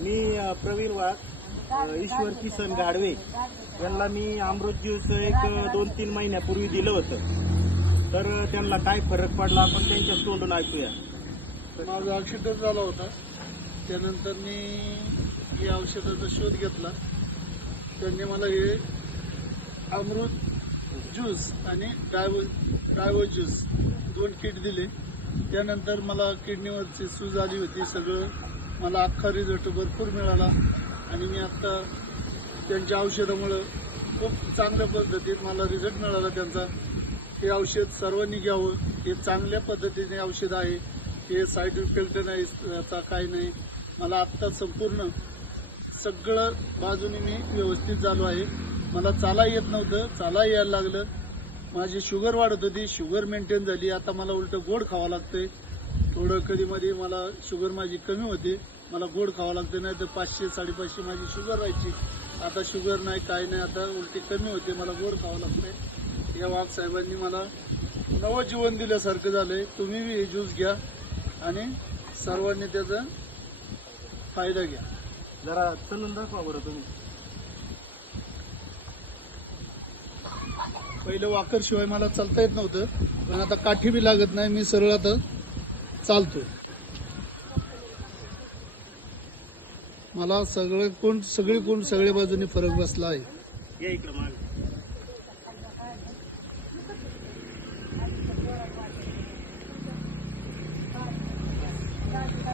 मी प्रवीण वाघ, ईश्वर किसन गाडवे यांना मी अमृत ज्यूस एक 2-3 महिन्यापूर्वी दिलं होतं. तर त्यांना काय फरक पडला आपण त्यांच्याच तोंडून ऐकूया. माझा ॲक्सिडेंट झाला होता. त्यानंतर मी या औषधाचा शोध घेतला. त्यांनी मला हे अमृत ज्यूस आणि डायवो ज्यूस 2 किट दिले. त्यानंतर मला किडनीवरची सूज आली होती. सगळं मला अख्खा रिझल्ट भरपूर मिळाला आणि मी आत्ता त्यांच्या औषधामुळं खूप चांगल्या पद्धतीत मला रिझल्ट मिळाला त्यांचा. हे औषध सर्वांनी घ्यावं. हे चांगल्या पद्धतीने औषध आहे. हे साईड इफेक्ट नाही, याचा काही नाही. मला आत्ता संपूर्ण सगळं बाजूने मी व्यवस्थित झालो आहे. मला चाला येत नव्हतं, चाला यायला लागलं. माझी शुगर वाढत होती, शुगर मेंटेन झाली. आता मला उलटं गोड खावं लागतंय. थोडं कधीमध्ये मला शुगर माझी कमी होते, मला गोड खावं लागतं. नाही तर 500-550 माझी शुगर राहायची. आता शुगर नाही, काय नाही. आता उलटी कमी होते, मला गोड खावं लागतंय. या वाघ साहेबांनी मला नवं जीवन दिल्यासारखं झालंय. तुम्ही हे ज्यूस घ्या आणि सर्वांनी त्याचा फायदा घ्या. जरा चलून दाखवा बरं तुम्ही. पहिलं वाकर शिवाय मला चालता येत नव्हतं, पण आता काठी बी लागत नाही. मी सरळ आता चालतो. मला सगळ्या बाजूने फरक बसला आहे. या इकडं मागे.